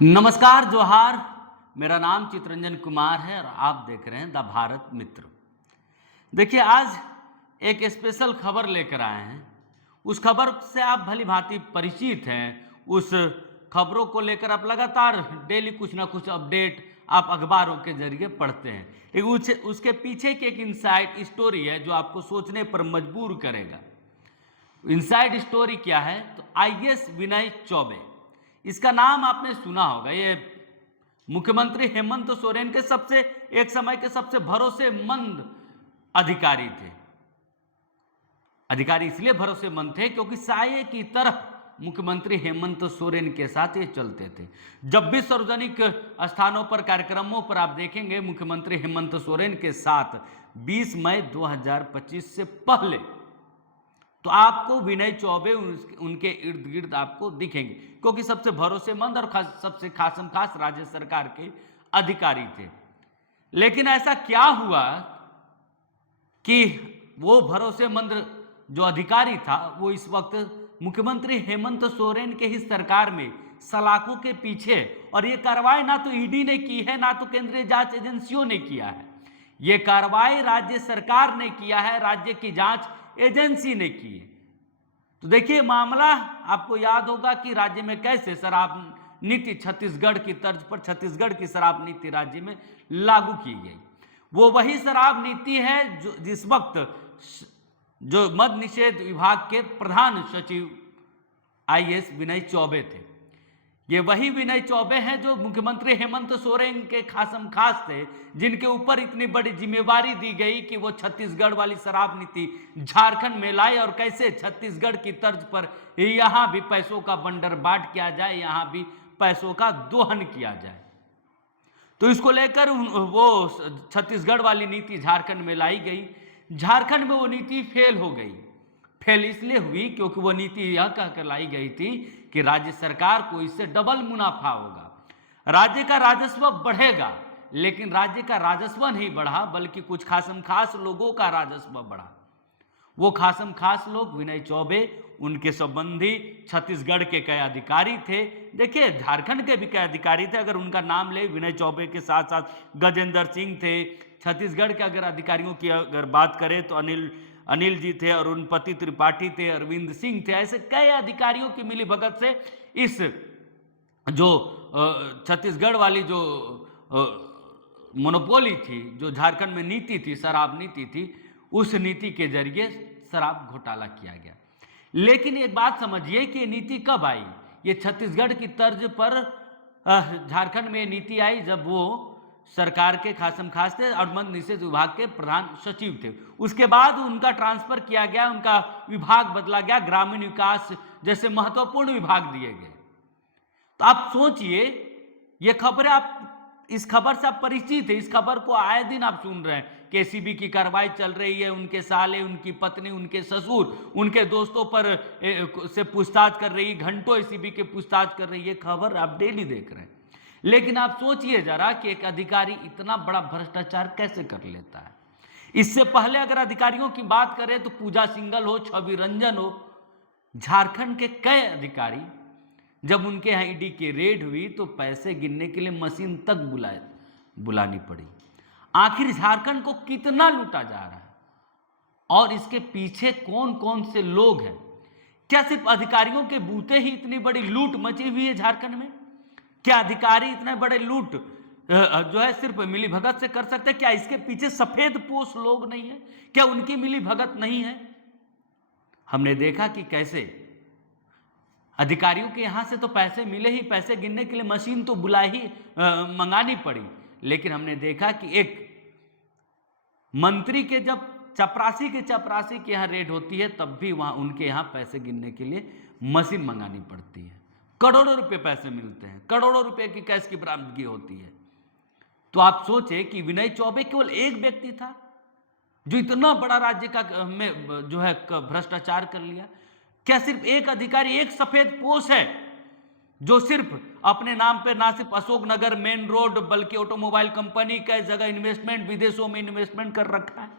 नमस्कार, जोहार। मेरा नाम चितरंजन कुमार है और आप देख रहे हैं द भारत मित्र। देखिए, आज एक स्पेशल खबर लेकर आए हैं। उस खबर से आप भली भांति परिचित हैं। उस खबरों को लेकर आप लगातार डेली कुछ ना कुछ अपडेट आप अखबारों के जरिए पढ़ते हैं। लेकिन उसके पीछे की एक इनसाइड स्टोरी है जो आपको सोचने पर मजबूर करेगा। इनसाइड स्टोरी क्या है? तो आईएएस विनय चौबे, इसका नाम आपने सुना होगा। ये मुख्यमंत्री हेमंत सोरेन के एक समय के सबसे भरोसेमंद अधिकारी थे। अधिकारी इसलिए भरोसेमंद थे क्योंकि साये की तरह मुख्यमंत्री हेमंत सोरेन के साथ ये चलते थे। जब भी सार्वजनिक स्थानों पर कार्यक्रमों पर आप देखेंगे मुख्यमंत्री हेमंत सोरेन के साथ 20 मई 2025 से पहले तो आपको विनय चौबे उनके इर्द गिर्द आपको दिखेंगे, क्योंकि सबसे भरोसेमंद और सबसे खासम खास राज्य सरकार के अधिकारी थे। लेकिन ऐसा क्या हुआ कि वो भरोसेमंद जो अधिकारी था वो इस वक्त मुख्यमंत्री हेमंत सोरेन के ही सरकार में सलाखों के पीछे, और ये कार्रवाई ना तो ईडी ने की है ना तो केंद्रीय जांच एजेंसियों ने किया है। ये कार्रवाई राज्य सरकार ने किया है, राज्य की जांच एजेंसी ने की है। तो देखिए, मामला आपको याद होगा कि राज्य में कैसे शराब नीति छत्तीसगढ़ की तर्ज पर छत्तीसगढ़ की शराब नीति राज्य में लागू की गई। वो वही शराब नीति है जो जिस वक्त जो मद्य निषेध विभाग के प्रधान सचिव आईएएस विनय चौबे थे। ये वही विनय चौबे हैं जो मुख्यमंत्री हेमंत सोरेन के खासम खास थे, जिनके ऊपर इतनी बड़ी जिम्मेवारी दी गई कि वो छत्तीसगढ़ वाली शराब नीति झारखंड में लाए और कैसे छत्तीसगढ़ की तर्ज पर यहाँ भी पैसों का बंदरबाट किया जाए, यहाँ भी पैसों का दोहन किया जाए। तो इसको लेकर वो छत्तीसगढ़ वाली नीति झारखंड में लाई गई। झारखंड में वो नीति फेल हो गई। फेल इसलिए हुई क्योंकि वो नीति यह कहकर लाई गई थी कि राज्य सरकार को इससे डबल मुनाफा होगा, राज्य का राजस्व बढ़ेगा। लेकिन राज्य का राजस्व नहीं बढ़ा, बल्कि कुछ खासम खास लोगों का राजस्व बढ़ा। वो खासम खास लोग विनय चौबे, उनके संबंधी छत्तीसगढ़ के कई अधिकारी थे। देखिए, झारखंड के भी कई अधिकारी थे। अगर उनका नाम ले, विनय चौबे के साथ साथ गजेंद्र सिंह थे। छत्तीसगढ़ के अगर अधिकारियों की अगर बात करें तो अनिल जी थे, अरुणपति त्रिपाठी थे, अरविंद सिंह थे। ऐसे कई अधिकारियों की मिलीभगत से इस जो छत्तीसगढ़ वाली जो मोनोपोली थी, जो झारखंड में नीति थी, शराब नीति थी, उस नीति के जरिए शराब घोटाला किया गया। लेकिन एक बात समझिए कि ये नीति कब आई? ये छत्तीसगढ़ की तर्ज पर झारखंड में नीति आई जब वो सरकार के खासम खास थे और मद्य निषेध विभाग के प्रधान सचिव थे। उसके बाद उनका ट्रांसफर किया गया, उनका विभाग बदला गया, ग्रामीण विकास जैसे महत्वपूर्ण विभाग दिए गए। तो आप सोचिए, ये खबरें आप इस खबर से आप परिचित है। इस खबर को आए दिन आप सुन रहे हैं कि एसीबी की कार्रवाई चल रही है, उनके साले, उनकी पत्नी, उनके ससुर, उनके दोस्तों पर से पूछताछ कर रही है, घंटों एसीबी के पूछताछ कर रही है। खबर आप डेली देख रहे हैं। लेकिन आप सोचिए जरा कि एक अधिकारी इतना बड़ा भ्रष्टाचार कैसे कर लेता है। इससे पहले अगर अधिकारियों की बात करें तो पूजा सिंघल हो, छवि रंजन हो, झारखंड के कई अधिकारी, जब उनके यहाँ ईडी की रेड हुई तो पैसे गिनने के लिए मशीन तक बुलानी पड़ी। आखिर झारखंड को कितना लूटा जा रहा है और इसके पीछे कौन कौन से लोग हैं? क्या सिर्फ अधिकारियों के बूते ही इतनी बड़ी लूट मची हुई है झारखंड में? क्या अधिकारी इतने बड़े लूट जो है सिर्फ मिलीभगत से कर सकते हैं? क्या इसके पीछे सफेद पोश लोग नहीं है? क्या उनकी मिलीभगत नहीं है? हमने देखा कि कैसे अधिकारियों के यहां से तो पैसे मिले ही, पैसे गिनने के लिए मशीन तो मंगानी पड़ी। लेकिन हमने देखा कि एक मंत्री के जब चपरासी के यहाँ रेड होती है तब भी वहां उनके यहाँ पैसे गिनने के लिए मशीन मंगानी पड़ती है। करोड़ों रुपए पैसे मिलते हैं, करोड़ों रुपए की कैश की बरामदगी होती है। तो आप सोचे कि विनय चौबे केवल एक व्यक्ति था जो इतना बड़ा राज्य का में जो है भ्रष्टाचार कर लिया। क्या सिर्फ एक अधिकारी, एक सफेद पोश है जो सिर्फ अपने नाम पे ना सिर्फ अशोकनगर मेन रोड बल्कि ऑटोमोबाइल कंपनी कई जगह इन्वेस्टमेंट, विदेशों में इन्वेस्टमेंट कर रखा है?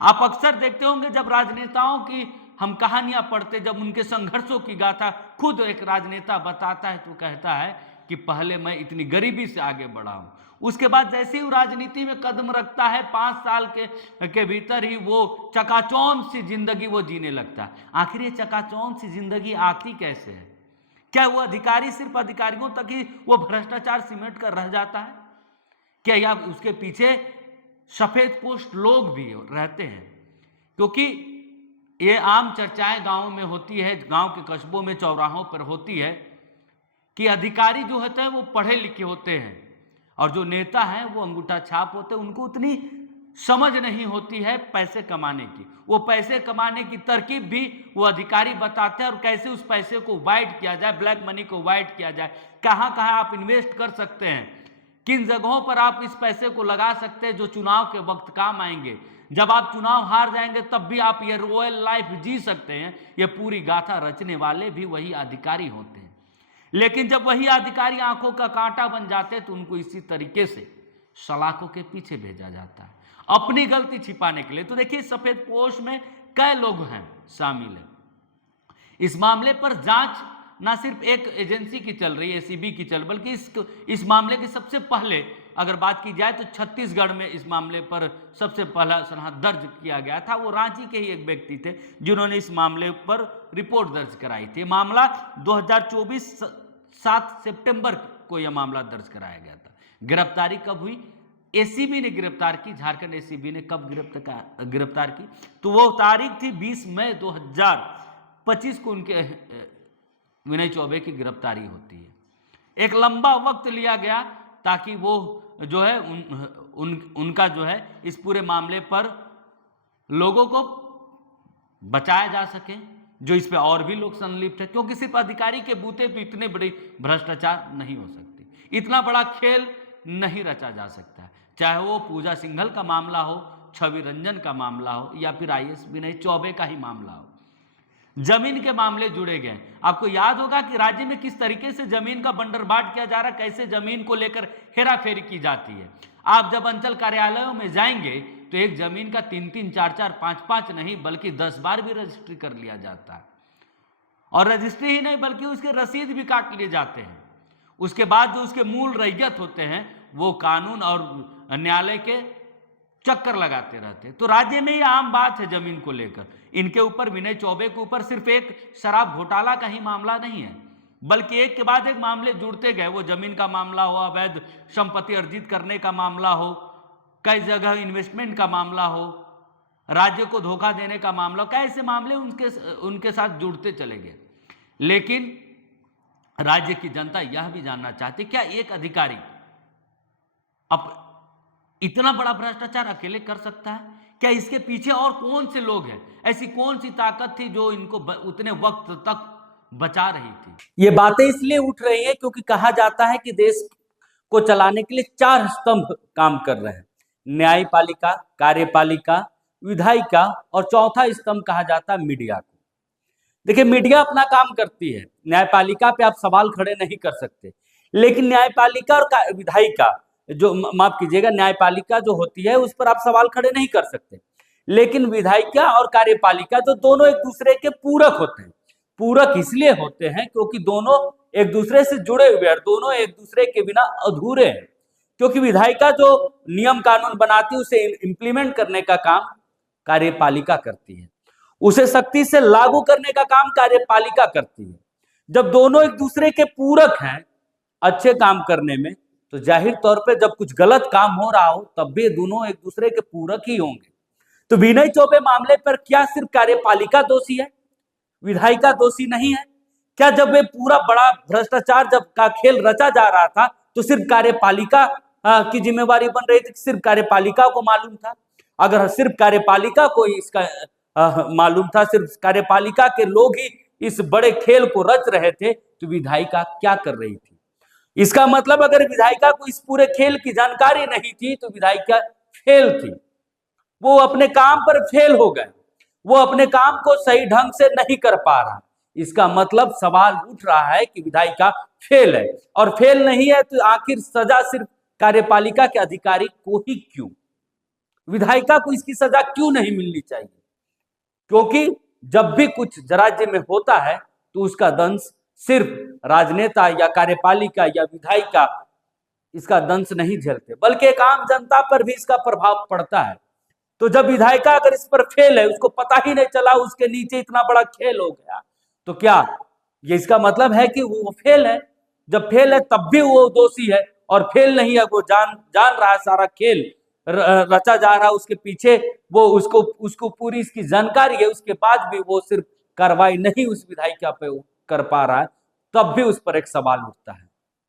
आप अक्सर देखते होंगे जब राजनेताओं की हम कहानियां पढ़ते, जब उनके संघर्षों की गाथा खुद एक राजनेता बताता है तो कहता है कि पहले मैं इतनी गरीबी से आगे बढ़ा हूं। उसके बाद जैसे ही वो राजनीति में कदम रखता है 5 साल के भीतर ही वो चकाचौंध सी जिंदगी वो जीने लगता है। आखिर ये चकाचौंध सी जिंदगी आती कैसे है? क्या वो अधिकारी सिर्फ अधिकारियों तक ही वो भ्रष्टाचार सिमट कर रह जाता है? क्या या उसके पीछे सफेद पोस्ट लोग भी रहते हैं? क्योंकि ये आम चर्चाएं गांवों में होती है, गांव के कस्बों में चौराहों पर होती है कि अधिकारी जो होते हैं वो पढ़े लिखे होते हैं और जो नेता हैं वो अंगूठा छाप होते हैं। उनको उतनी समझ नहीं होती है पैसे कमाने की। वो पैसे कमाने की तरकीब भी वो अधिकारी बताते हैं और कैसे उस पैसे को वाइट किया जाए, ब्लैक मनी को वाइट किया जाए, कहाँ कहाँ आप इन्वेस्ट कर सकते हैं, किन जगहों पर आप इस पैसे को लगा सकते हैं जो चुनाव के वक्त काम आएंगे। जब आप चुनाव हार जाएंगे तब भी आप ये रॉयल लाइफ जी सकते हैं। ये पूरी गाथा रचने वाले भी वही अधिकारी होते हैं। लेकिन जब वही अधिकारी आंखों का कांटा बन जाते हैं तो उनको इसी तरीके से सलाखों के पीछे भेजा जाता है अपनी गलती छिपाने के लिए। तो देखिए सफेद पोश में कई लोग हैं शामिल है। इस मामले पर जांच ना सिर्फ एक एजेंसी की चल रही है, एसीबी की चल, बल्कि इस मामले के सबसे पहले अगर बात की जाए तो छत्तीसगढ़ में इस मामले पर सबसे पहला सनहा दर्ज किया गया था। वो रांची के ही एक व्यक्ति थे जिन्होंने इस मामले पर रिपोर्ट दर्ज कराई थी। मामला 2024 7 सितंबर को यह मामला दर्ज कराया गया था। गिरफ्तारी कब हुई? एसीबी ने गिरफ्तार की। झारखंड एसीबी ने कब गिरफ्तार की? तो वो तारीख थी 20 मई 2025 को उनके विनय चौबे की गिरफ्तारी होती है। एक लंबा वक्त लिया गया ताकि वो जो है उनका जो है इस पूरे मामले पर लोगों को बचाया जा सके, जो इस पे और भी लोग संलिप्त है, क्योंकि सिर्फ अधिकारी के बूते तो इतने बड़े भ्रष्टाचार नहीं हो सकती, इतना बड़ा खेल नहीं रचा जा सकता। चाहे वो पूजा सिंघल का मामला हो, छवि रंजन का मामला हो या फिर आईएएस विनय चौबे का ही मामला हो, जमीन के मामले जुड़े गए। आपको याद होगा कि राज्य में किस तरीके से जमीन का बंटवारा किया जा रहा है, कैसे जमीन को लेकर हेराफेरी की जाती है। आप जब अंचल कार्यालयों में जाएंगे तो एक जमीन का 3-3, 4-4, 5-5 नहीं बल्कि 10 बार भी रजिस्ट्री कर लिया जाता है। और रजिस्ट्री ही नहीं बल्कि उसके रसीद भी काट लिए जाते हैं। उसके बाद जो उसके मूल रैयत होते हैं वो कानून और न्यायालय के चक्कर लगाते रहते हैं। तो राज्य में ये आम बात है जमीन को लेकर। इनके ऊपर, विनय चौबे के ऊपर सिर्फ एक शराब घोटाला का ही मामला नहीं है, बल्कि एक के बाद एक मामले जुड़ते गए। वो जमीन का मामला हो, अवैध संपत्ति अर्जित करने का मामला हो, कई जगह इन्वेस्टमेंट का मामला हो, राज्य को धोखा देने का मामला हो, कैसे मामले उनके साथ जुड़ते चले गए। लेकिन राज्य की जनता यह भी जानना चाहती, क्या एक अधिकारी अब इतना बड़ा भ्रष्टाचार अकेले कर सकता है? क्या इसके पीछे और कौन से लोग हैं? ऐसी कौन सी ताकत थी जो इनको उतने वक्त तक बचा रही थी? ये बातें इसलिए उठ रही है क्योंकि कहा जाता है कि देश को चलाने के लिए 4 स्तंभ काम कर रहे हैं, न्यायपालिका, कार्यपालिका, विधायिका और चौथा स्तंभ कहा जाता है मीडिया को। देखिए मीडिया अपना काम करती है, न्यायपालिका पे आप सवाल खड़े नहीं कर सकते, लेकिन न्यायपालिका और विधायिका जो, माफ कीजिएगा, न्यायपालिका जो होती है उस पर आप सवाल खड़े नहीं कर सकते, लेकिन विधायिका और कार्यपालिका जो दोनों एक दूसरे के पूरक होते हैं। पूरक इसलिए होते हैं क्योंकि दोनों एक दूसरे से जुड़े हुए हैं, दोनों एक दूसरे के बिना अधूरे हैं। क्योंकि विधायिका जो नियम कानून बनाती है उसे इंप्लीमेंट करने का काम कार्यपालिका करती है, उसे सख्ती से लागू करने का काम कार्यपालिका करती है। जब दोनों एक दूसरे के पूरक हैं अच्छे काम करने में, तो जाहिर तौर पे जब कुछ गलत काम हो रहा हो तब भी दोनों एक दूसरे के पूरक ही होंगे। तो विनय चौबे मामले पर क्या सिर्फ कार्यपालिका दोषी है, विधायिका दोषी नहीं है? क्या जब वे पूरा बड़ा भ्रष्टाचार जब का खेल रचा जा रहा था तो सिर्फ कार्यपालिका की जिम्मेवारी बन रही थी, सिर्फ कार्यपालिका को मालूम था? अगर सिर्फ कार्यपालिका को इसका मालूम था, सिर्फ कार्यपालिका के लोग ही इस बड़े खेल को रच रहे थे, तो विधायिका क्या कर रही थी? इसका मतलब अगर विधायिका को इस पूरे खेल की जानकारी नहीं थी तो विधायिका फेल थी, वो अपने काम पर फेल हो गए, वो अपने काम को सही ढंग से नहीं कर पा रहा। इसका मतलब सवाल उठ रहा है कि विधायिका फेल है, और फेल नहीं है तो आखिर सजा सिर्फ कार्यपालिका के अधिकारी को ही क्यों? विधायिका को इसकी सजा क्यों नहीं मिलनी चाहिए? क्योंकि जब भी कुछ राज्य में होता है तो उसका दंश सिर्फ राजनेता या कार्यपालिका या विधायिका इसका दंश नहीं झेलते, बल्कि एक आम जनता पर भी इसका प्रभाव पड़ता है। तो जब विधायिका अगर इस पर फेल है, उसको पता ही नहीं चला उसके नीचे इतना बड़ा खेल हो गया, तो क्या ये इसका मतलब है कि वो फेल है? जब फेल है तब भी वो दोषी है, और फेल नहीं है, वो जान रहा है सारा खेल रचा जा रहा है उसके पीछे, वो उसको पूरी इसकी जानकारी है, उसके बाद भी वो सिर्फ कार्रवाई नहीं उस विधायिका पे कर पा रहा है, तब भी उस पर एक सवाल उठता है।